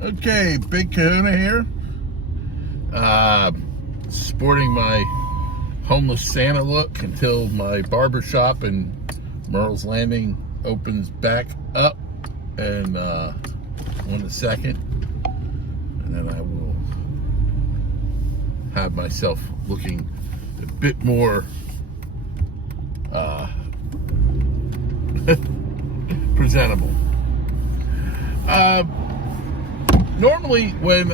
Okay, Big Kahuna here. Sporting my homeless Santa look until my barber shop in Merle's Landing opens back up and on the 2nd. And then I will have myself looking a bit more presentable. Normally, when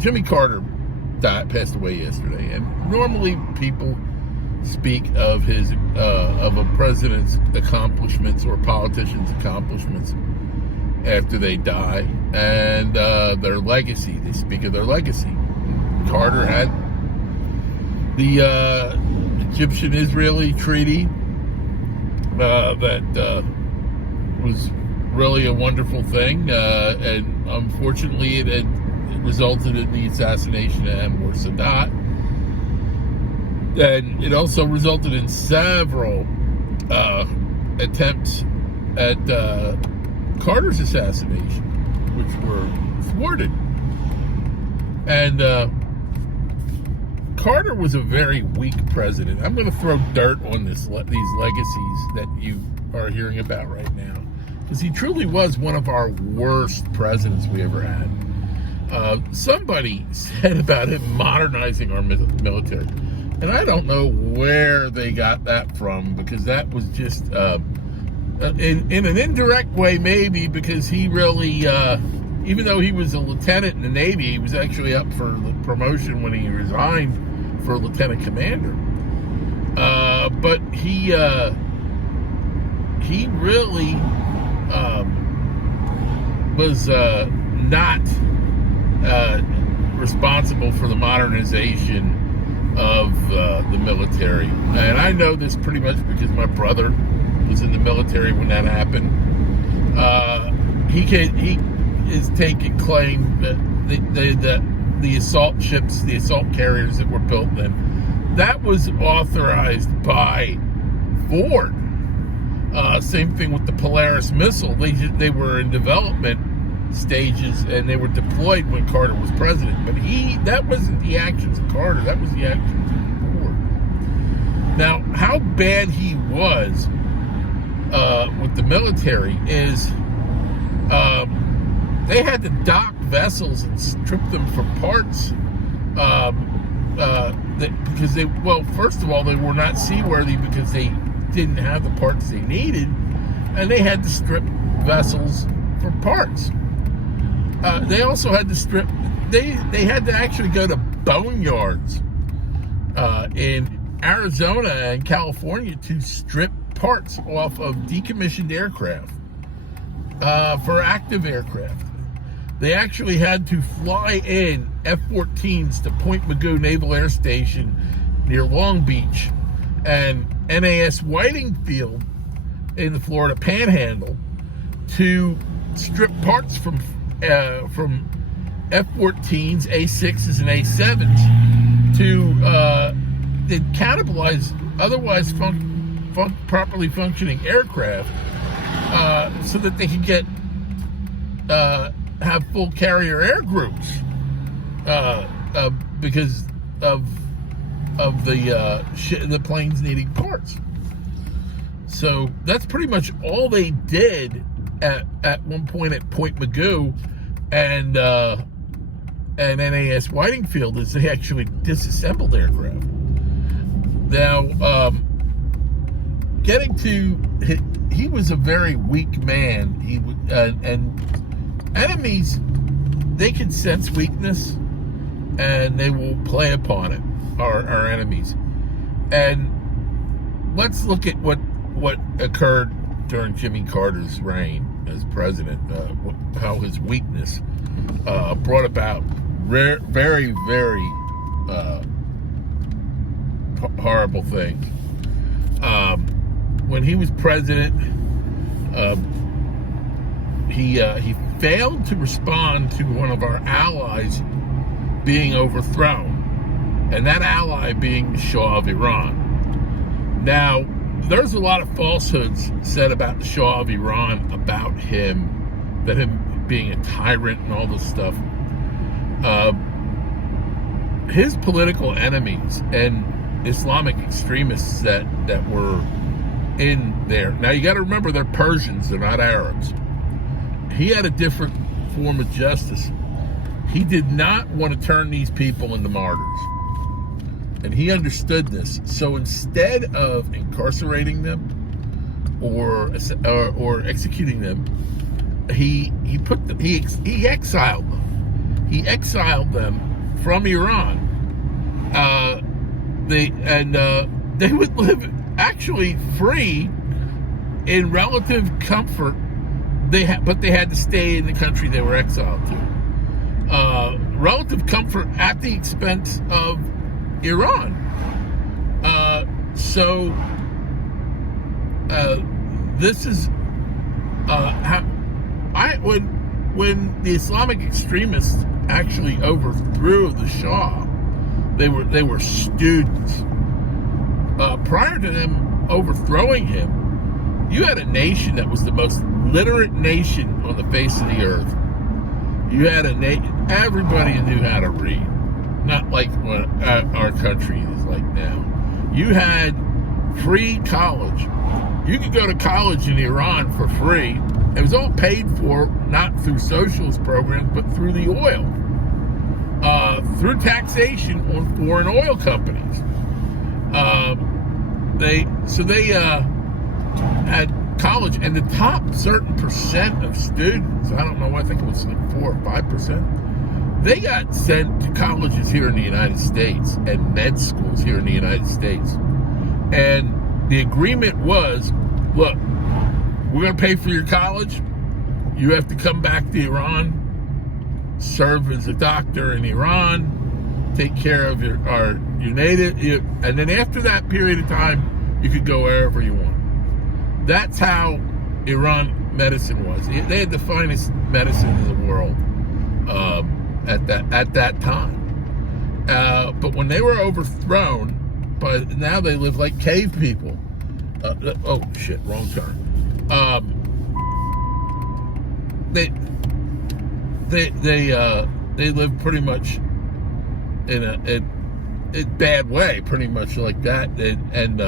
Jimmy Carter passed away yesterday, and normally people speak of his of a president's accomplishments or politician's accomplishments after they die, and their legacy. They speak of their legacy. Carter had the Egyptian-Israeli treaty that was really a wonderful thing, and unfortunately it resulted in the assassination of Anwar Sadat, and it also resulted in several attempts at Carter's assassination, which were thwarted. And Carter was a very weak president. I'm going to throw dirt on these legacies that you are hearing about right now, because he truly was one of our worst presidents we ever had. Somebody said about him modernizing our military, and I don't know where they got that from, because that was just in an indirect way, maybe, because he really, even though he was a lieutenant in the Navy, he was actually up for promotion when he resigned for lieutenant commander. But he really was not responsible for the modernization of the military. And I know this pretty much because my brother was in the military when that happened. He is taking claim that the assault ships, the assault carriers that were built then, that was authorized by Ford. Same thing with the Polaris missile. They were in development stages and they were deployed when Carter was president. But that wasn't the actions of Carter. That was the actions of Ford. Now, how bad he was with the military is they had to dock vessels and strip them for parts because first of all, they were not seaworthy because they didn't have the parts they needed, and they had to strip vessels for parts. They also had to strip. They had to actually go to boneyards in Arizona and California to strip parts off of decommissioned aircraft for active aircraft. They actually had to fly in F-14s to Point Mugu Naval Air Station near Long Beach and NAS Whiting Field in the Florida Panhandle to strip parts from F-14s, A-6s, and A-7s to cannibalize otherwise properly functioning aircraft so that they could get have full carrier air groups because of the planes needing parts. So that's pretty much all they did at one point at Point Mugu and NAS Whiting Field, is they actually disassembled aircraft. Now, he was a very weak man. And enemies, they can sense weakness and they will play upon it. Our enemies. And let's look at what occurred during Jimmy Carter's reign as president, how his weakness brought about very, very horrible things. When he was president, he failed to respond to one of our allies being overthrown, and that ally being the Shah of Iran. Now, there's a lot of falsehoods said about the Shah of Iran, about him, that being a tyrant and all this stuff. His political enemies and Islamic extremists that were in there. Now you got to remember they're Persians, they're not Arabs. He had a different form of justice. He did not want to turn these people into martyrs. And he understood this. So instead of incarcerating them or executing them, he exiled them. He exiled them from Iran. They would live actually free in relative comfort. But they had to stay in the country they were exiled to. Relative comfort at the expense of Iran. This is when the Islamic extremists actually overthrew the Shah, they were students. Prior to them overthrowing him, you had a nation that was the most literate nation on the face of the earth. You had everybody knew how to read, not like what our country is like now. You had free college. You could go to college in Iran for free. It was all paid for, not through socialist programs, but through the oil, through taxation on foreign oil companies. They had college, and the top certain percent of students, I don't know, I think it was like 4 or 5%, they got sent to colleges here in the United States and med schools here in the United States. And the agreement was, look, we're going to pay for your college. You have to come back to Iran, serve as a doctor in Iran, take care of your native, and then after that period of time, you could go wherever you want. That's how Iran medicine was. They had the finest medicine in the world at that time. But when they were overthrown, but now they live like cave people. Oh shit! Wrong turn. They live pretty much in a bad way, pretty much like that, and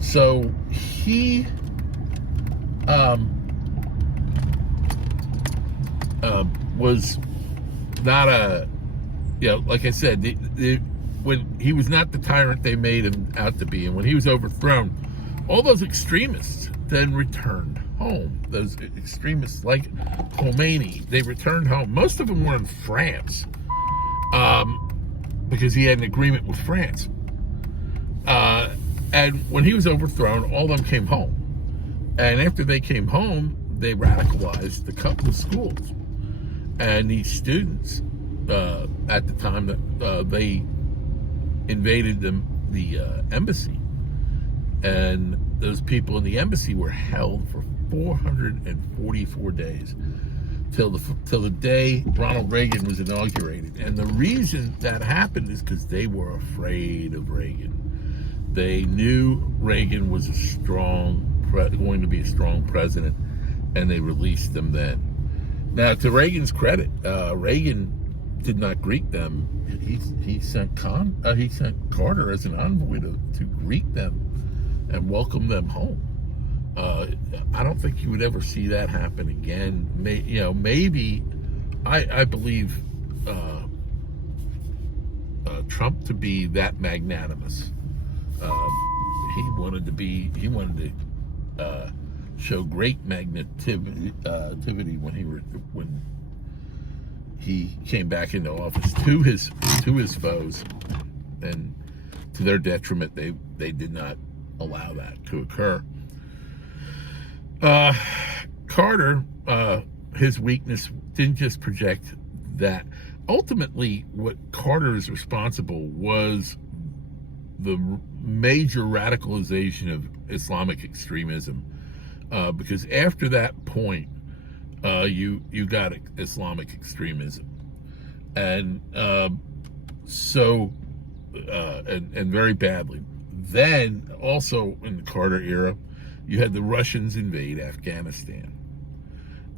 so he was not a, like I said, when he was not the tyrant they made him out to be, and when he was overthrown, all those extremists then returned home. Those extremists like Khomeini, they returned home. Most of them were in France, because he had an agreement with France. And when he was overthrown, all of them came home. And after they came home, they radicalized a couple of schools. And these students, at the time that they invaded the embassy, and those people in the embassy were held for 444 days till the day Ronald Reagan was inaugurated. And the reason that happened is because they were afraid of Reagan. They knew Reagan was going to be a strong president, and they released them then. Now, to Reagan's credit, Reagan did not greet them. He sent Carter as an envoy to greet them and welcome them home. I don't think you would ever see that happen again. Maybe I believe Trump to be that magnanimous. He wanted to show great magnanimity when he came back into office to his foes, and to their detriment, they did not allow that to occur. Carter, his weakness didn't just project that. Ultimately, what Carter is responsible was the major radicalization of Islamic extremism, because after that point, you got Islamic extremism, and and very badly. Then also in the Carter era, you had the Russians invade Afghanistan,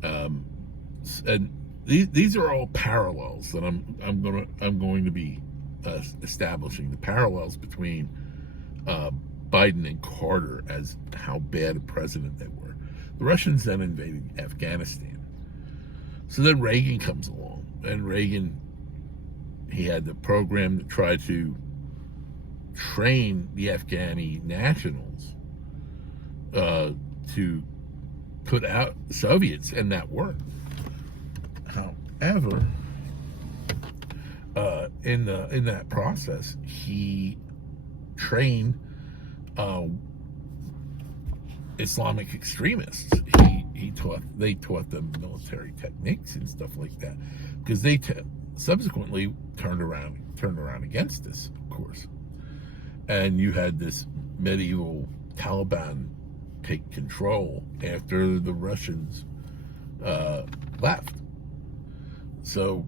And these are all parallels that I'm going to be establishing, the parallels between Biden and Carter as how bad a president they were. The Russians then invaded Afghanistan. So then Reagan comes along, and Reagan, he had the program to try to train the Afghani nationals to put out Soviets, and that worked. However, in that process, he trained Islamic extremists. They taught them military techniques and stuff like that, because they subsequently turned around against us, of course. And you had this medieval Taliban take control after the Russians left. So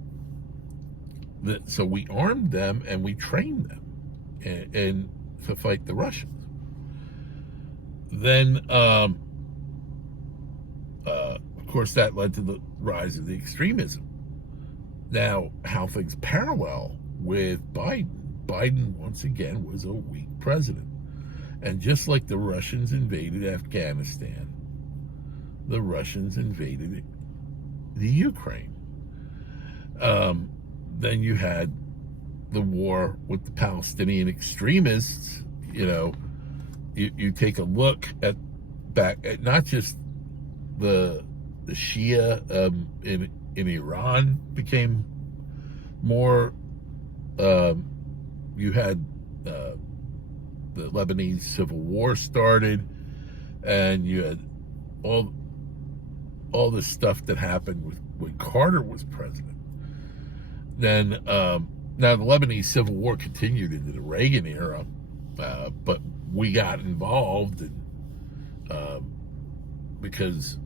we armed them and we trained them and to fight the Russians. Then, of course, that led to the rise of the extremism. Now, how things parallel with Biden. Biden, once again, was a weak president. And just like the Russians invaded Afghanistan, the Russians invaded the Ukraine. Then you had the war with the Palestinian extremists. You take a look at not just the Shia in Iran became more. You had the Lebanese civil war started, and you had all this stuff that happened when Carter was president. Then now the Lebanese civil war continued into the Reagan era, but we got involved, and because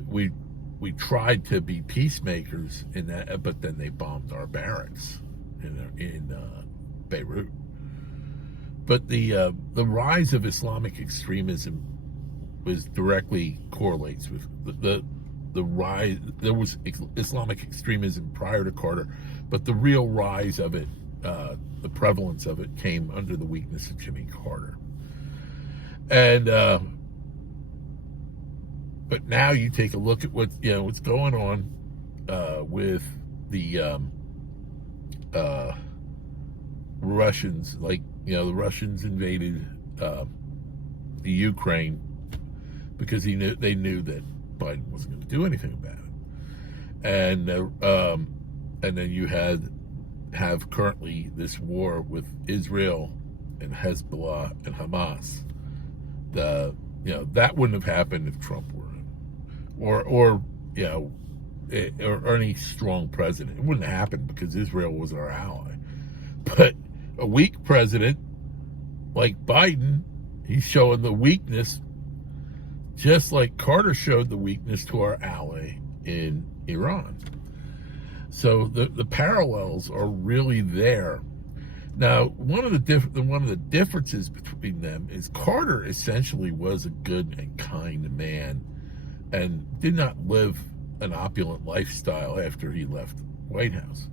we tried to be peacemakers in that, but then they bombed our barracks in Beirut. But the rise of Islamic extremism directly correlates with the rise. There was Islamic extremism prior to Carter, but the real rise of it, the prevalence of it, came under the weakness of Jimmy Carter. And but now you take a look at what's going on with the Russians. Like, the Russians invaded the Ukraine because they knew that Biden wasn't going to do anything about it. And then you have currently this war with Israel and Hezbollah and Hamas. That wouldn't have happened if Trump were in, or any strong president. It wouldn't have happened because Israel was our ally. But a weak president like Biden, he's showing the weakness, just like Carter showed the weakness to our ally in Iran. So the parallels are really there. Now, one of the differences between them is Carter essentially was a good and kind man and did not live an opulent lifestyle after he left the White House,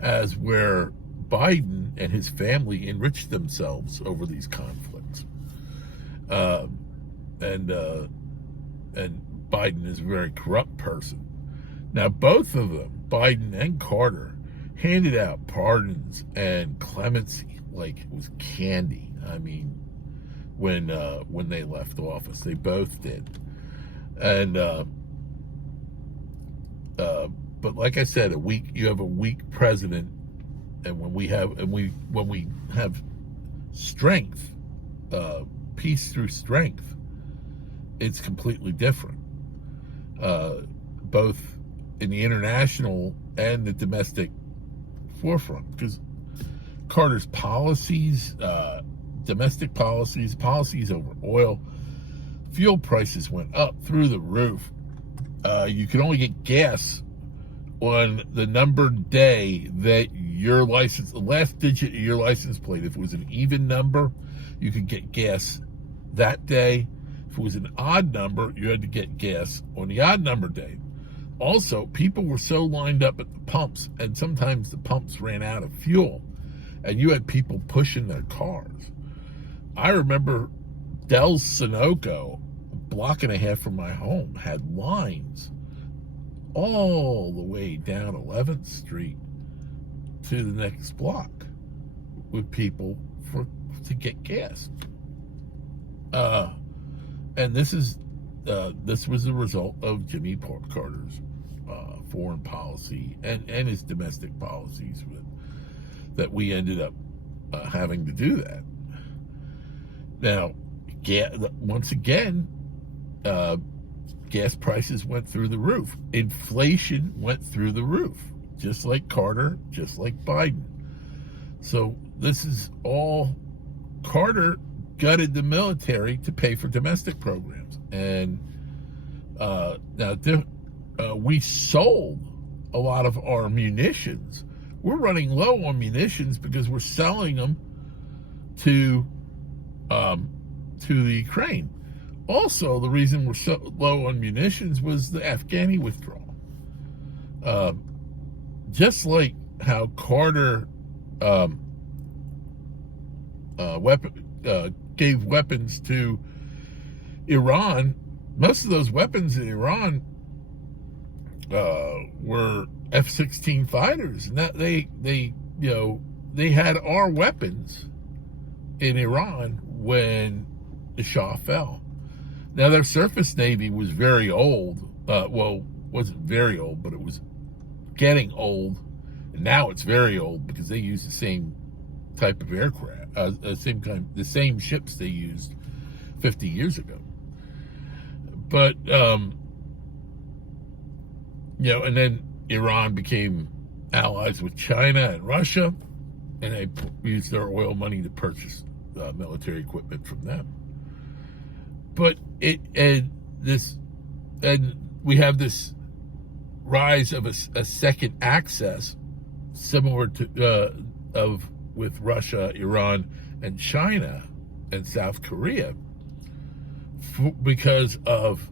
as where Biden and his family enriched themselves over these conflicts. And Biden is a very corrupt person. Now, both of them, Biden and Carter, handed out pardons and clemency like it was candy. I mean, when they left office, they both did. And but like I said, you have a weak president, and when we have strength, peace through strength, it's completely different. Both in the international and the domestic forefront, because Carter's policies, domestic policies over oil, fuel prices went up through the roof. You could only get gas on the numbered day that your license, the last digit of your license plate, if it was an even number, you could get gas that day. If If it was an odd number, you had to get gas on the odd number day. Also, people were so lined up at the pumps, and sometimes the pumps ran out of fuel, and you had people pushing their cars. I remember Del Sunoco, a block and a half from my home, had lines all the way down 11th Street to the next block with people to get gas. And this was a result of Jimmy Carter's foreign policy and his domestic policies that we ended up having to do that. Now, once again, gas prices went through the roof. Inflation went through the roof, just like Carter, just like Biden. So this is all Carter gutted the military to pay for domestic programs. And we sold a lot of our munitions. We're running low on munitions because we're selling them to the Ukraine. Also, the reason we're so low on munitions was the Afghani withdrawal. Just like how Carter gave weapons to Iran, most of those weapons in Iran were F-16 fighters, and that they had our weapons in Iran when the Shah fell. Now, their surface navy was very old. Wasn't very old, but it was getting old. And now it's very old because they use the same type of aircraft, the same ships they used 50 years ago. But and then Iran became allies with China and Russia, and they used their oil money to purchase military equipment from them. But we have this rise of a second axis, similar to with Russia, Iran, and China and South Korea, because of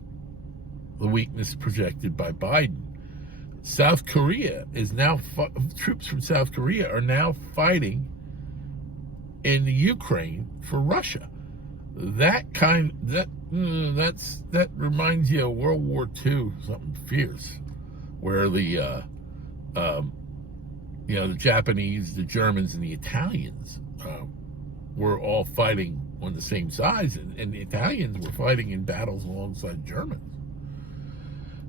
the weakness projected by Biden. South Korea is now troops from South Korea are now fighting in the Ukraine for Russia. That reminds you of World War II, something fierce, where the Japanese, the Germans, and the Italians were all fighting on the same sides, and the Italians were fighting in battles alongside Germans.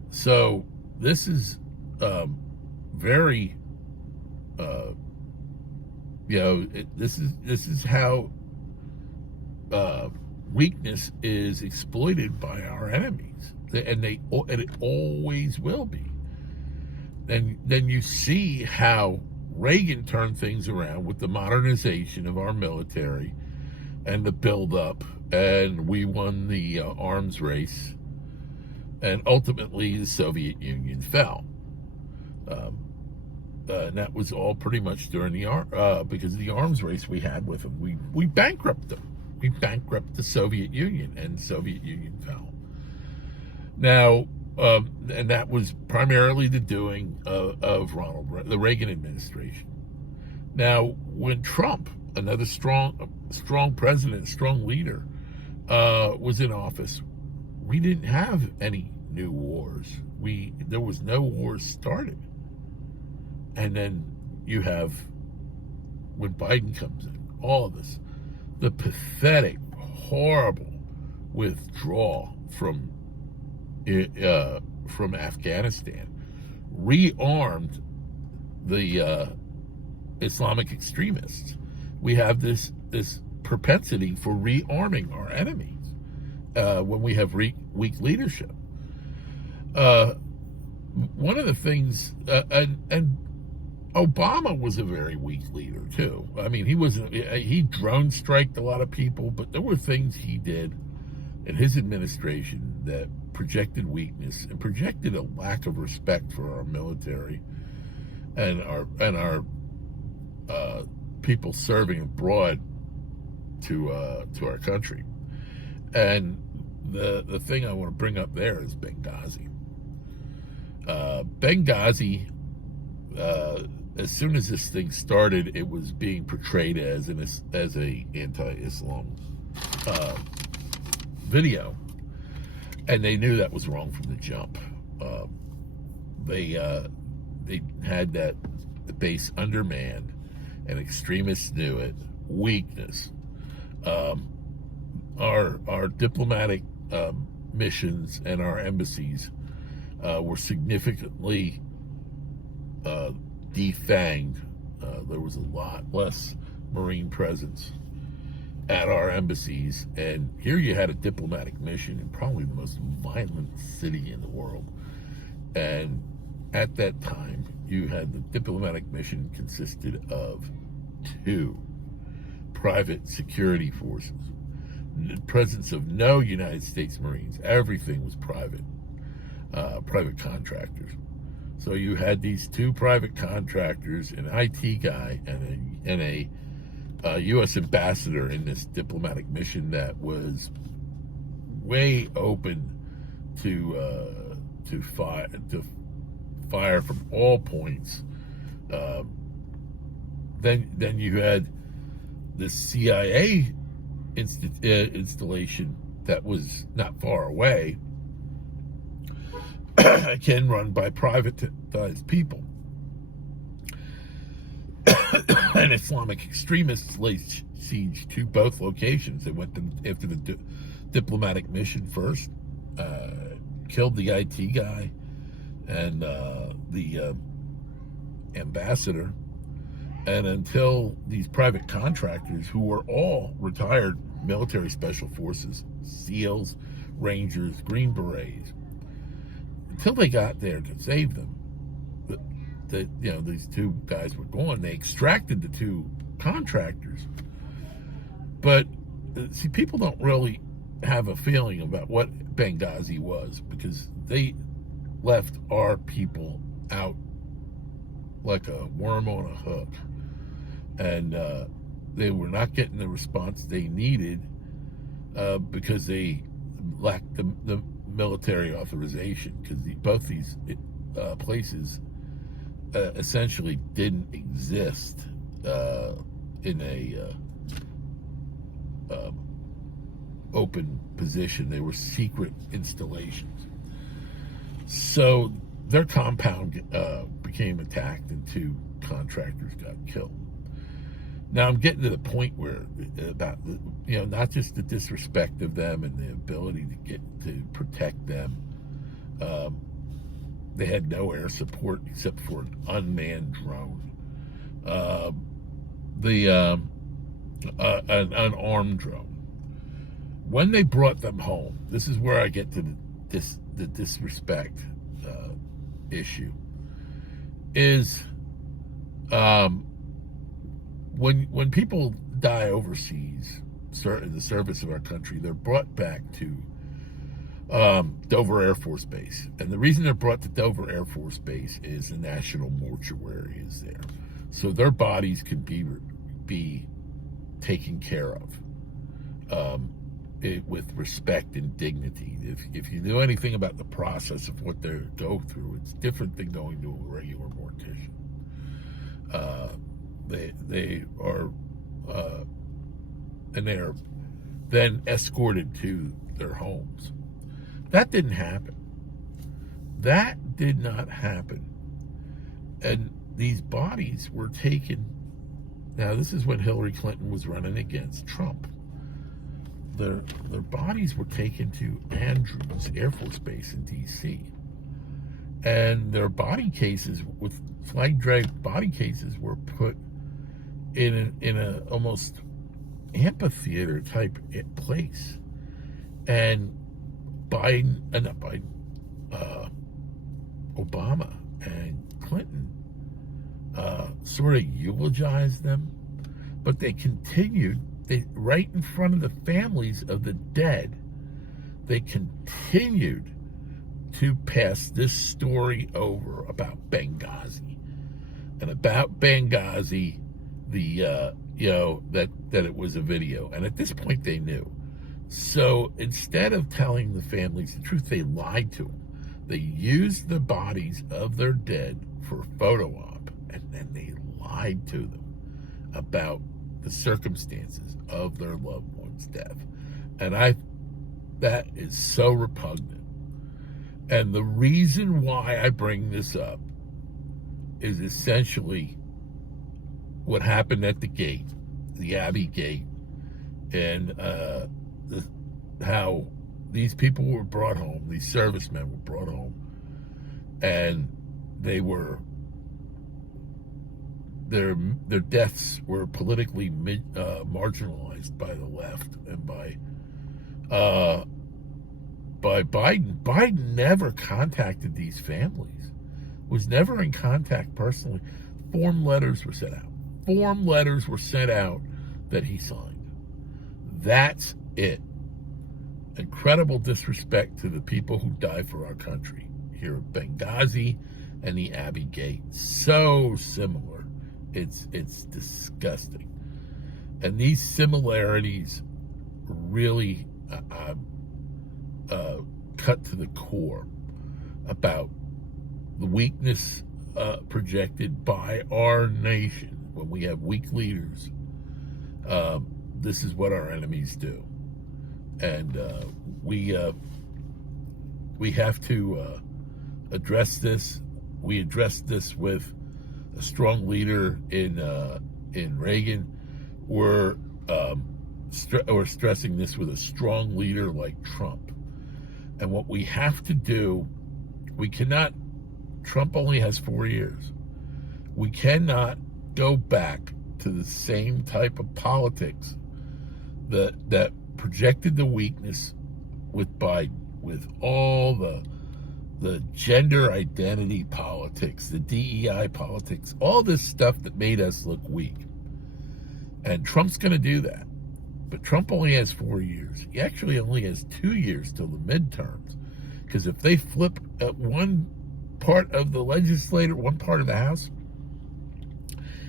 So this is very, this is how weakness is exploited by our enemies, and it always will be. And then you see how Reagan turned things around with the modernization of our military and the build-up, and we won the arms race, and ultimately the Soviet Union fell. And that was all pretty much during because of the arms race we had with them. We bankrupted them. We bankrupted the Soviet Union, and the Soviet Union fell. Now, and that was primarily the doing of the Reagan administration. Now, when Trump, another strong president, strong leader, was in office, we didn't have any new wars. There was no wars started. And then you have, when Biden comes in, all of this, the pathetic, horrible withdrawal from Afghanistan, rearmed the Islamic extremists. We have this propensity for rearming our enemies when we have weak leadership. One of the things, and Obama was a very weak leader too. I mean, he drone striked a lot of people, but there were things he did in his administration that projected weakness and projected a lack of respect for our military and our people serving abroad to our country. And the thing I want to bring up there is Benghazi. Benghazi, as soon as this thing started, it was being portrayed as a anti-Islam video, and they knew that was wrong from the jump. They had the base undermanned, and extremists knew it. Weakness. Our diplomatic missions and our embassies were significantly defanged. There was a lot less Marine presence at our embassies, and here you had a diplomatic mission in probably the most violent city in the world. And at that time, you had the diplomatic mission consisted of 2 private security forces, the presence of no United States Marines. Everything was private contractors. So you had these 2 private contractors, an IT guy, and a U.S. ambassador in this diplomatic mission that was way open to fire from all points. Then you had the CIA installation that was not far away, again run by privatized people. And Islamic extremists laid siege to both locations. They went after the diplomatic mission first, killed the IT guy and the ambassador, and until these private contractors, who were all retired military special forces, SEALs, Rangers, Green Berets, until they got there to save them, these 2 guys were gone. They extracted the 2 contractors. But see, people don't really have a feeling about what Benghazi was, because they left our people out like a worm on a hook, and they were not getting the response they needed because they lacked the military authorization, because both these places essentially didn't exist in a open position. They were secret installations. So their compound became attacked, and 2 contractors got killed. Now I'm getting to the point where about not just the disrespect of them and the ability to protect them. They had no air support except for an unmanned drone, an unarmed drone. When they brought them home, this is where I get to the disrespect issue. Is when people die overseas, in the service of our country, they're brought back to Dover Air Force Base. And the reason they're brought to Dover Air Force Base is the National Mortuary is there. So their bodies can be taken care of with respect and dignity. If you know anything about the process of what they go through, it's different than going to a regular mortician. They are and they are then escorted to their homes. That didn't happen. That did not happen. And these bodies were taken. Now, this is when Hillary Clinton was running against Trump. Their bodies were taken to Andrews Air Force Base in D.C. And their body cases, with flag draped body cases, were put in a almost amphitheater type place. And Obama and Clinton sort of eulogized them, but they continued. Right in front of the families of the dead, they continued to pass this story over about Benghazi, and about Benghazi, that it was a video. And at this point, they knew. So instead of telling the families the truth, they lied to them. They used the bodies of their dead for photo op, and then they lied to them about the circumstances of their loved one's death. And that is so repugnant. And the reason why I bring this up is essentially what happened at the gate, the Abbey Gate, and how these people were brought home, these servicemen were brought home, and their deaths were politically marginalized by the left and by Biden. Biden never contacted these families, was never in contact personally. Form letters were sent out. Form letters were sent out that he signed. That's it. Incredible disrespect to the people who died for our country here at Benghazi and the Abbey Gate. So similar. It's disgusting. And these similarities really cut to the core about the weakness projected by our nation. When we have weak leaders, this is what our enemies do. And we have to address this. We addressed this with a strong leader in Reagan. We're stressing this with a strong leader like Trump. And what we have to do, we cannot. Trump only has 4 years. We cannot go back to the same type of politics that projected the weakness with Biden, with all the gender identity politics, the DEI politics, all this stuff that made us look weak. And Trump's going to do that. But Trump only has 4 years. He actually only has 2 years till the midterms. Because if they flip at one part of the legislature, one part of the House,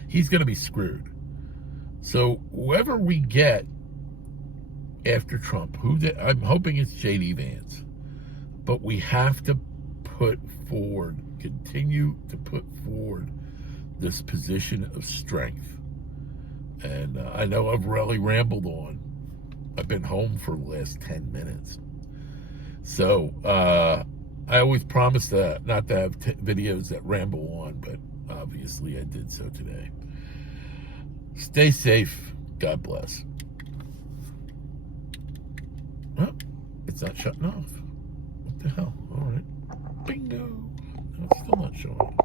he's going to be screwed. So whoever we get after Trump, I'm hoping it's J.D. Vance, but we have to continue to put forward this position of strength. And I know I've really rambled on. I've been home for the last 10 minutes. So I always promise not to have videos that ramble on, but obviously I did so today. Stay safe. God bless. Oh, it's not shutting off. What the hell? All right. Bingo. No, it's still not showing.